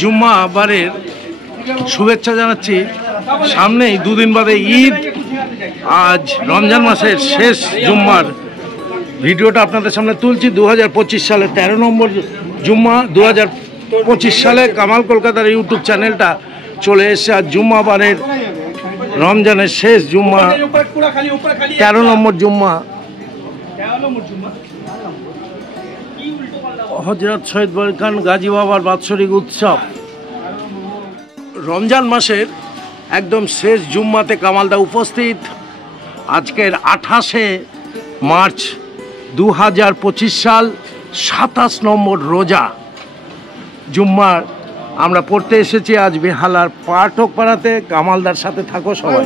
জুম্মা বারের শুভেচ্ছা জানাচ্ছি। সামনেই দুদিন বাদে ঈদ, আজ রমজান মাসের শেষ জুম্মার ভিডিওটা আপনাদের সামনে তুলছি। 2025 সালে 13 নম্বর জুম্মা। 2025 সালে কামাল কলকাতার ইউটিউব চ্যানেলটা চলে এসেছে আজ জুম্মা বারের রমজানের শেষ জুম্মা, 13 নম্বর জুম্মা। হযরত সৈয়দ বরকত খান গাজী বাবার বাৎসরিক উৎসব। রমজান মাসের একদম শেষ জুম্মাতে কামালদা উপস্থিত। আজকের 28শে মার্চ 2025 সাল, 27 নম্বর রোজা জুম্মার আমরা পড়তে এসেছি আজ বেহালার পাঠক পাড়াতে। কামালদার সাথে থাকো সবাই।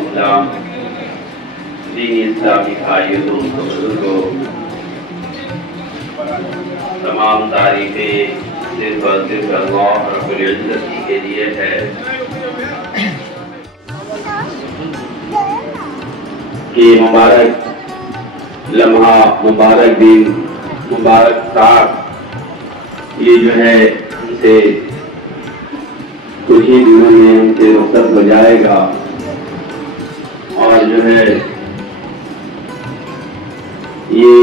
इस्लाम दीन इस्लामी भाइयों दोस्तों बुजुर्गों, तमाम तारीफें सिर्फ और सिर्फ अल्लाह रब्बुल इज्जत के लिए है कि मुबारक लम्हा, मुबारक दिन, मुबारक साथ ये जो है इसे कुछ ही दिनों में उनसे रुखसत हो जाएगा। और जो है ये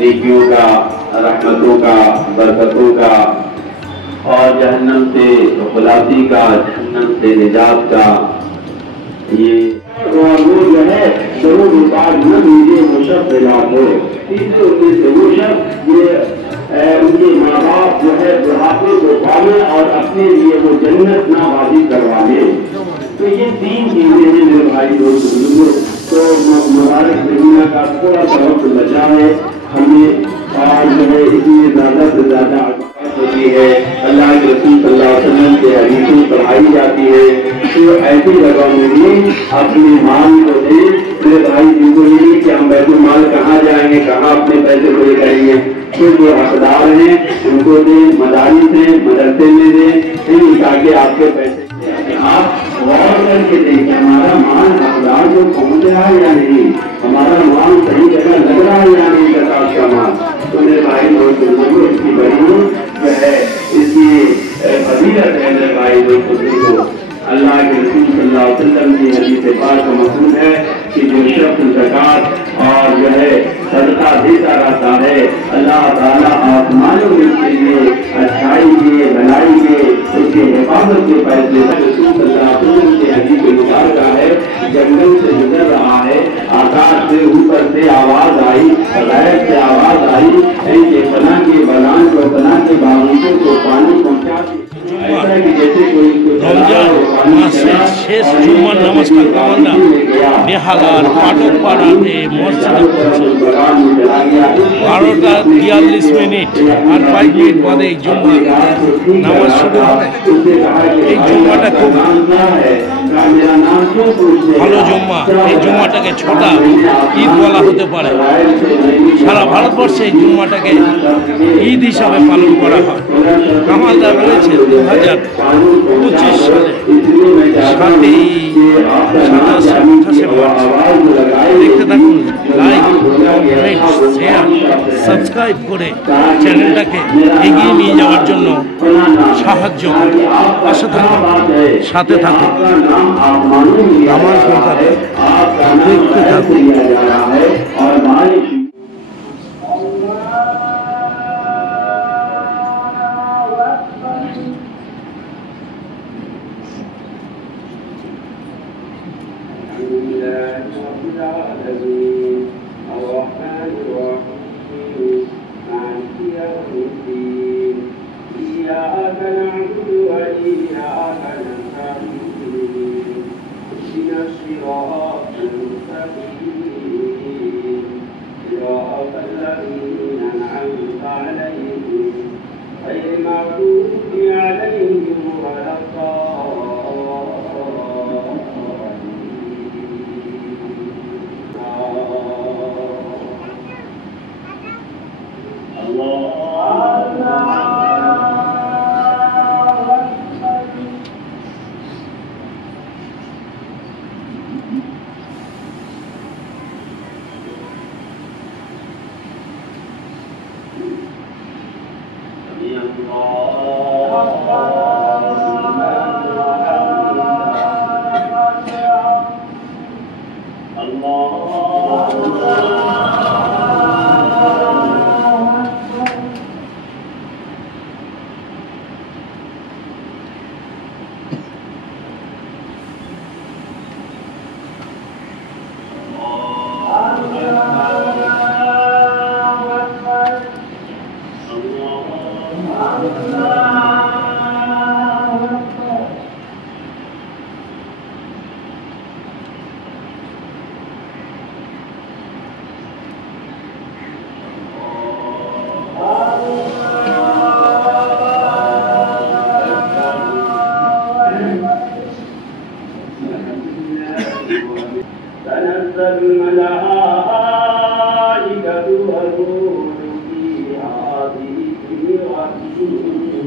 नेकियों का, रहमतों का, बरकतों का और जहन्नम से खुलासी का, जहन्नम से निजात का ये और वो जो है जरूर बात न लीजिए मुशफ़ दिलाते। तीसरे उनमें से मुशफ़ ये उनके माँ बाप जो है बुढ़ापे को पाले और अपने लिए वो जन्नत ना वाजिब करवा ले। तो ये तीन चीजें हैं मेरे भाई दोस्त बुजुर्गों। तो मुबारक महीना का थोड़ा सा वक्त बचा है हमें, और जो है इसमें ज्यादा से ज्यादा होती है, अल्लाह के रसूल सल्लल्लाहु अलैहि वसल्लम के हदीसें पढ़ाई जाती है। तो ऐसी जगह में भी अपने माल को दे। मेरे भाई जिनको नहीं कि हम बैतुल माल कहाँ जाएंगे, कहाँ अपने पैसे पूरे करेंगे, तो जो हकदार हैं उनको दें, मदारिस हैं मदरसे में दें, ताकि आपके पैसे आप गौर करके देखें हमारा माल हकदार को पहुँच रहा है या नहीं, हमारा माल सही जगह लग रहा है या नहीं सरकार का माल। तो मेरे भाई दोस्त बुजुर्गों, इसकी बड़ी जो है इसकी फजीलत है मेरे भाई दोस्त बुजुर्गों। अल्लाह के रसूल सल्लल्लाहु अलैहि वसल्लम की हदीस पाक का मक़सूद है कि जो शख्स ज़कात और जो है सदका देता रहता है, अल्लाह ताला आसमानों में उसके लिए अच्छाई के, भलाई के, उसके हिफाजत के फैसले। रसूल सल्लल्लाहु अलैहि वसल्लम की हदीस मुबारक है, जंगल से गुजर रहा है, आकाश से ऊपर से आवाज आई, गैर से आवाज आई कि फलां के बगान को, फलां के बागीचों को पानी पहुंचा दी। রমজান মাসের শেষ জুম্মার নামাজটা কামালদা বেহালার পাঠক পাড়াতে মসজিদে পড়ছে। 12:43 আর 5 মিনিট বাদে এই জুম্মা নামাজ শুরু হবে। এই জুম্মাটা খুব ভালো জুম্মা। এই জুম্মাটাকে ছোটা ঈদ বলা হতে পারে। সারা ভারতবর্ষে এই জুম্মাটাকে ঈদ হিসাবে পালন করা হয়। কামালদা রয়েছে 2025 সালে 27-28 মার্চ। দেখতে থাকুন, লাইক, কমেন্ট, শেয়ার, সাবস্ক্রাইব করে চ্যানেলটাকে এগিয়ে নিয়ে যাওয়ার জন্য সাহায্য করুন। পাশে থাকুন, সাথে থাকুন। আমার কলকাতা দেখতে থাকুন। الحمد لله رب العالمين إياك نستعين اهدنا الصراط المستقيم صراط الذين أنعمت عليهم غير المغضوب عليهم ولا تنزل الملائكة والروح فيها بإذن ربهم من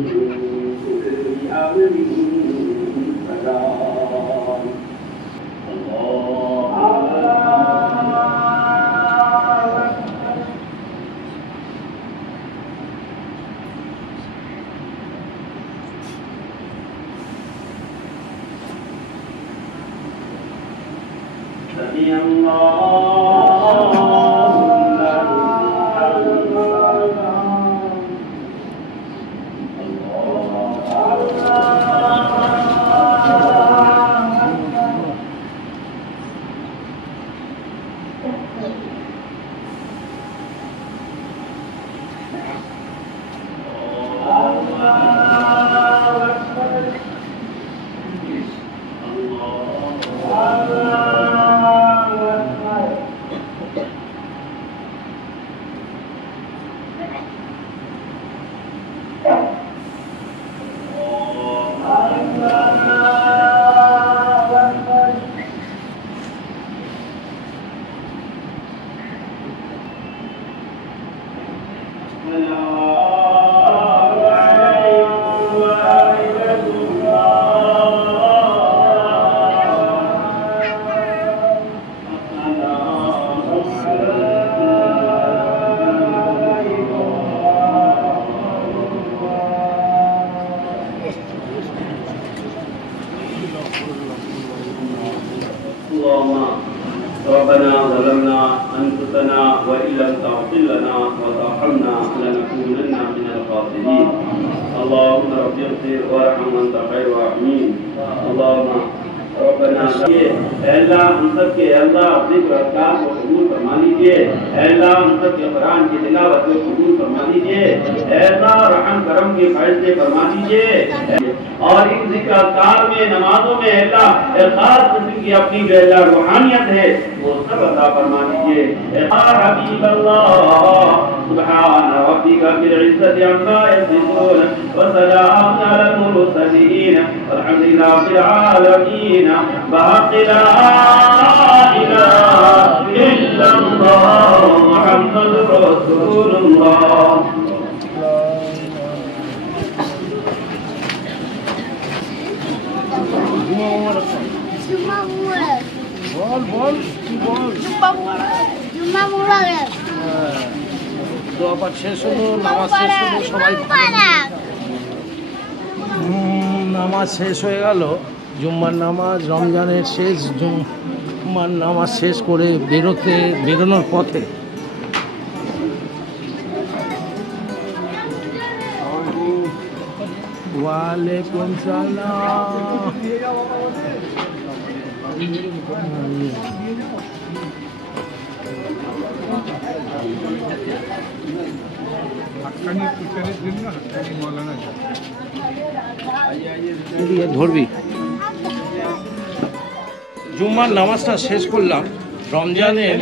كل أمر سلام سمع الله ربنا ظلمنا أنفسنا وإن لم تغفر لنا وترحمنا لنكونن من الخاسرين اللهم رب اغفر وارحم وأنت خير الراحمين اللهم ربنا اللہ ہم سب کے اللہ ذکر اذکار کو قبول فرما لیجیے اللہ ہم سب کے قرآن کی تلاوت کو قبول فرما لیجیے اللہ رحم کرم کے فیض فرما لیجیے اور ان ذکر اذکار میں نمازوں میں اللہ خاص قسم کی اپنی جو اللہ روحانیت ہے وہ سب عطا فرما لیجیے یا حبیب اللہ سبحان ربک رب العزة عما یصفون وسلام علی المرسلین والحمد للہ رب العالمین بحق لا الہ الا اللہ محمد رسول اللہ দোয়া পাঠ শেষ হলো, নামাজ শেষ হলো, সবাই নামাজ শেষ হয়ে গেল। জুম্মার নামাজ, রমজানের শেষ জুম্মার নামাজ শেষ করে বেরোনোর পথে ওয়ালাইকুম সালাম। হাক্কানি টিচারের জন্য হাক্কানি মৌলানা ধরবি। জুম্মার নামাজটা শেষ করলাম, রমজানের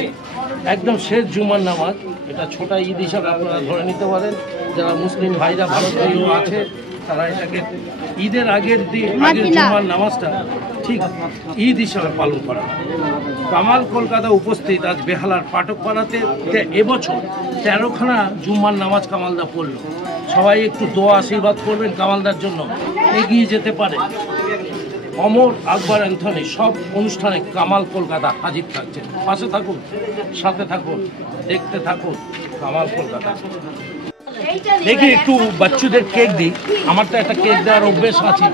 একদম শেষ জুম্মার নামাজ। এটা ছোটা ঈদ হিসাবে আপনারা ধরে নিতে পারেন। যারা মুসলিম ভাইরা ভারতীয় আছে তারা এটাকে ঈদের আগের জুম্মার নামাজটা ঠিক ঈদ হিসাবে পালন করা। কামাল কলকাতা উপস্থিত আজ বেহালার পাঠকপাড়াতে এবছর 13খানা জুম্মার নামাজ কামালদা পড়ল। সবাই একটু দোয়া আশীর্বাদ করবেন কামালদার জন্য, এগিয়ে যেতে পারে। অমর আকবর অ্যান্থনি সব অনুষ্ঠানে কামাল কলকাতা হাজির থাকছে। পাশে থাকুন, সাথে থাকুন, দেখতে থাকুন কামাল কলকাতা। দেখি একটু বাচ্চুদের কেক দিই, আমার তো একটা কেক দেওয়ার অভ্যেস আছে।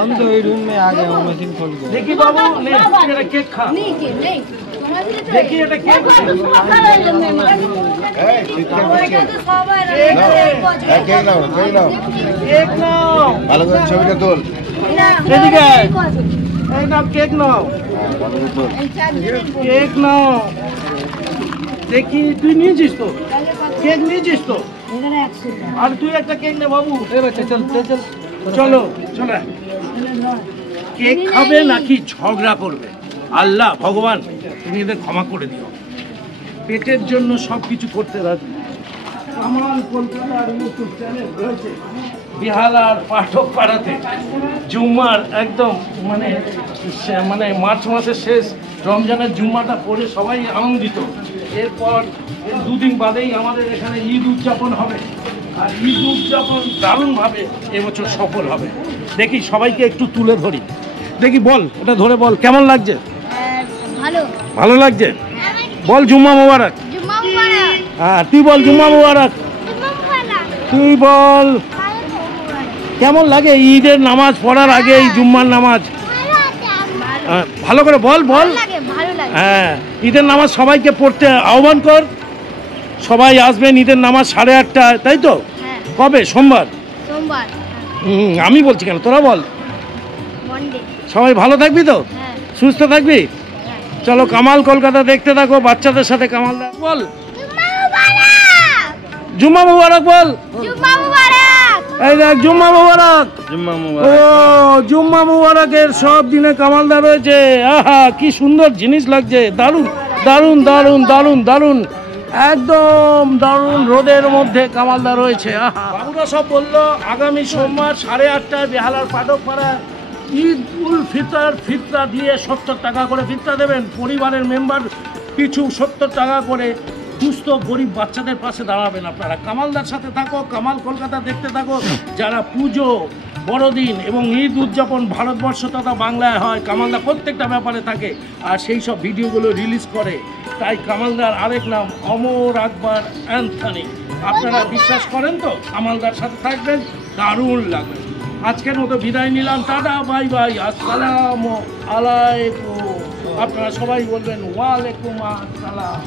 हम तो वही रूम में आ गए हो, मशीन खोल के। দেখি বাবু নে এটা কেক খা, দেখি এটা কেক কেক নাও, ভালো করে ছবিটা তোল। এদিকে এই নাও কেক নাও, কেক নাও। দেখি তুই নিয়েছিস তো কেক, নিয়েছিস তো? আর তুই একটা কেক নে বাবু। চল চল চলো চলো। কেক খাবে নাকি ঝগড়া করবে? আল্লাহ ভগবান তুমি এদের ক্ষমা করে দিও। পেটের জন্য সব কিছু করতে রাজি। কামাল কলকাতার ইউটিউব চ্যানেল রয়েছে বেহালার পাঠকপাড়াতে। জুম্মার একদম মানে মার্চ মাসের শেষ রমজানের জুম্মাটা পড়ে সবাই আনন্দিত। এরপর দুদিন বাদেই আমাদের এখানে ঈদ উদযাপন হবে, আর ঈদ উদযাপন দারুণভাবে এবছর সফল হবে। দেখি সবাইকে একটু তুলে ধরি, দেখি বল, ওটা ধরে বল কেমন লাগছে? ভালো ভালো লাগছে? বল জুম্মা মোবারক। জুম্মা মুবারক। হ্যাঁ তুই বল জুম্মা মোবারক। জুম্মা মুবারক। তুই বল কেমন লাগে ঈদের নামাজ পড়ার আগে এই জুম্মার নামাজ? ভালো করে বল বল। ভালো লাগে। হ্যাঁ ঈদের নামাজ সবাইকে পড়তে আহ্বান কর। সবাই আসবেন ঈদের নামাজ 8:30টায়, তাই তো? হ্যাঁ। কবে? সোমবার। সোমবার। আমি বলছি কেন, তোরা বল। মন্ডে। সবাই ভালো থাকবি তো? হ্যাঁ। সুস্থ থাকবি? চলো কামাল কলকাতা দেখতে থাকো বাচ্চাদের সাথে। কামাল বল জুম্মা মুবারক। জুম্মা মুবারক বল। জুম্মা মুবারক। এই দেখ জুম্মা মুবারক। জুম্মা ও মুবারক। জুম্মা মুবারকের সব দিনে কামালদা রয়েছে। আহা কি সুন্দর জিনিস লাগছে, দারুণ দারুণ দারুণ দারুণ দারুণ, একদম দারুণ। রোদের মধ্যে কামালদা রয়েছে। আহা বাবুরা সব বললো আগামী সোমবার 8:30টায় বেহালার পাঠকপাড়া ঈদ উল ফিতরা দিয়ে 70 টাকা করে ফিতরা দেবেন। পরিবারের মেম্বার পিছু 70 টাকা করে দুস্থ গরিব বাচ্চাদের পাশে দাঁড়াবেন আপনারা। কামালদার সাথে থাকো, কামাল কলকাতা দেখতে থাকো। যারা পুজো, বড়দিন এবং ঈদ উদযাপন ভারতবর্ষ তথা বাংলায় হয়, কামালদা প্রত্যেকটা ব্যাপারে থাকে আর সেই সব ভিডিওগুলো রিলিজ করে। তাই কামালদার আরেক নাম অমর আকবর অ্যান্থনি। আপনারা বিশ্বাস করেন তো? কামালদার সাথে থাকবেন, দারুণ লাগবে। আজকের মতো বিদায় নিলাম, টাটা বাই বাই, আসসালামু আলাইকুম। আপনারা সবাই বলবেন ওয়ালাইকুম আসসালাম।